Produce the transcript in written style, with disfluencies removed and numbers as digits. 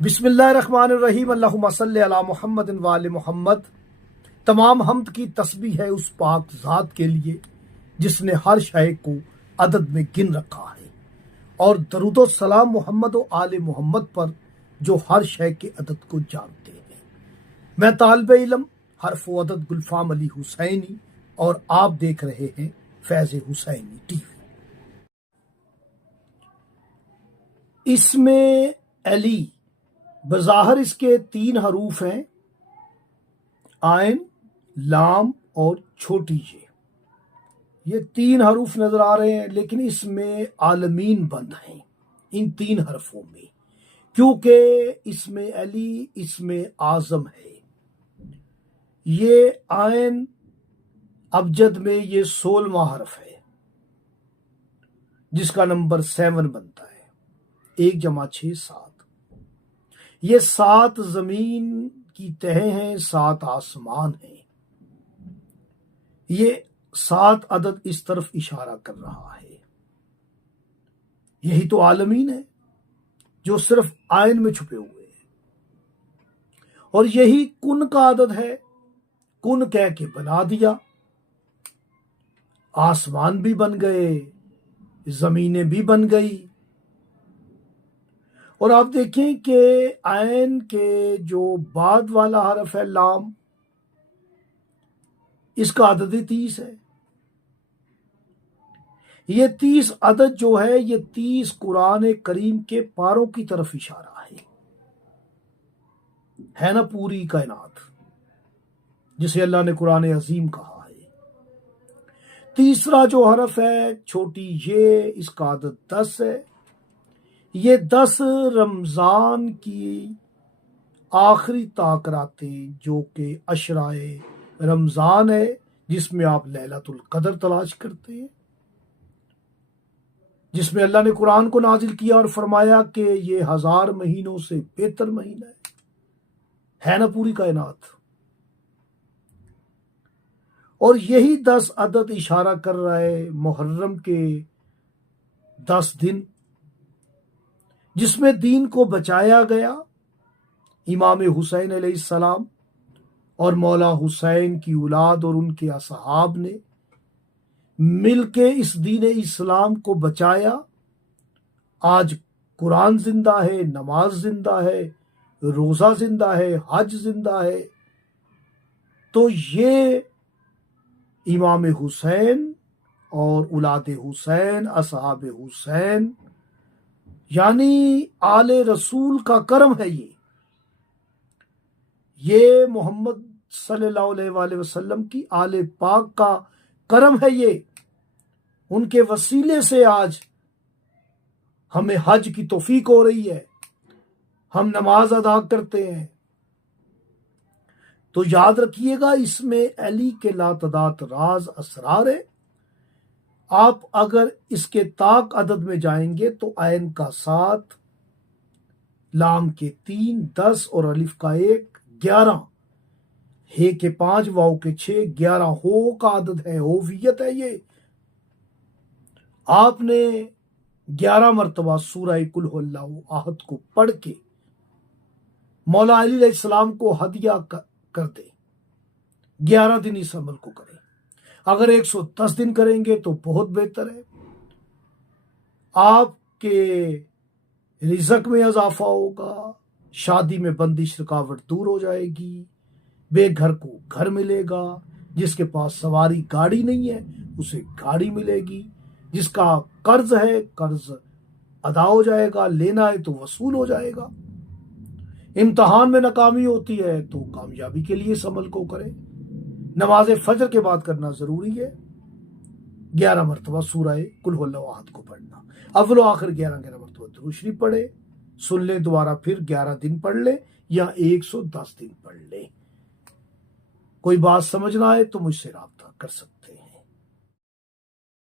बिस्मिल्लाहिर्रहमानिर्रहीम। अल्लाहुम्मा सल्ली अला मुहम्मद व आले मुहम्मद। तमाम हमद की तस्बीह है उस पाक ज़ात के लिए जिसने हर शय को अदद में गिन रखा है, और दरूद सलाम मोहम्मद व आले मोहम्मद पर जो हर शय के अदद को जानते हैं। मैं तालिब इल्म हर्फ व अदद गुलफाम अली हुसैनी, और आप देख रहे हैं फैज़ हुसैनी टीवी। इसमें अली बज़ाहिर इसके 3 हरूफ हैं, आयन, लाम और छोटी ये 3 हरूफ नजर आ रहे हैं, लेकिन इसमें आलमीन बंद हैं इन 3 हरफों में, क्योंकि इसमें अली इसमें आज़म है। ये आयन अबजद में ये 16वां हरफ है जिसका नंबर 7 बनता है। 1 जमा 6 7। ये 7 जमीन की तहें हैं, 7 आसमान हैं। ये 7 अदद इस तरफ इशारा कर रहा है। यही तो आलमीन है जो सिर्फ आयन में छुपे हुए हैं, और यही कुन का अदद है। कुन कह के बना दिया, आसमान भी बन गए, जमीनें भी बन गई। और आप देखें कि आयन के जो बाद वाला हरफ है लाम, इसका अदद 30 है। ये 30 अदद जो है, ये 30 कुरान करीम के पारों की तरफ इशारा है ना, पूरी कायनात जिसे अल्लाह ने कुरान अजीम कहा है। तीसरा जो हरफ है छोटी ये, इसका अदद 10 है। ये 10 रमजान की आखिरी ताकरातें जो कि अशराए रमजान है, जिसमें आप लैलतुल कदर तलाश करते हैं, जिसमें अल्लाह ने कुरान को नाजिल किया और फरमाया कि ये 1000 महीनों से बेहतर महीना है ना पूरी कायनात। और यही 10 अदद इशारा कर रहा है मुहर्रम के 10 दिन, जिसमें दीन को बचाया गया। इमाम हुसैन अलैहिस्सलाम और मौला हुसैन की औलाद और उनके असहाब ने मिलके इस दीन इस्लाम को बचाया। आज कुरान जिंदा है, नमाज जिंदा है, रोजा जिंदा है, हज जिंदा है। तो ये इमाम हुसैन और औलाद हुसैन, असहाब हुसैन, यानी आले रसूल का करम है। ये मोहम्मद सल्लल्लाहु अलैहि वसल्लम की आले पाक का करम है। ये उनके वसीले से आज हमें हज की तौफीक हो रही है, हम नमाज अदा करते हैं। तो याद रखिएगा, इसमें अली के लातदात राज असरार है। आप अगर इसके ताक अदद में जाएंगे तो आयन का 7, लाम के 3, 10 और अलिफ का 1, 11, हे के 5, वाव के 6, 11 हो का अदद है, होवियत है। ये आपने 11 मरतबा सूरह कुल हुवल्लाहु अहद को पढ़ के मौला अली अलैहिस्सलाम को हदिया कर दे। 11 दिन इस अमल को करें। अगर 110 दिन करेंगे तो बहुत बेहतर है। आपके रिज़्क में इजाफा होगा, शादी में बंदिश रुकावट दूर हो जाएगी, बेघर को घर मिलेगा, जिसके पास सवारी गाड़ी नहीं है उसे गाड़ी मिलेगी, जिसका कर्ज है कर्ज अदा हो जाएगा, लेना है तो वसूल हो जाएगा। इम्तिहान में नाकामी होती है तो कामयाबी के लिए इस अमल को करें। नमाज फजर के बाद करना जरूरी है। 11 मरतबा सूरह कुल हुवल्लाहु अहद को पढ़ना। अव्वल आखिर 11 मरतबा दुरूद शरीफ पढ़े, सुन ले दोबारा, फिर 11 दिन पढ़ ले या 110 दिन पढ़ ले। कोई बात समझना है तो मुझसे राब्ता कर सकते।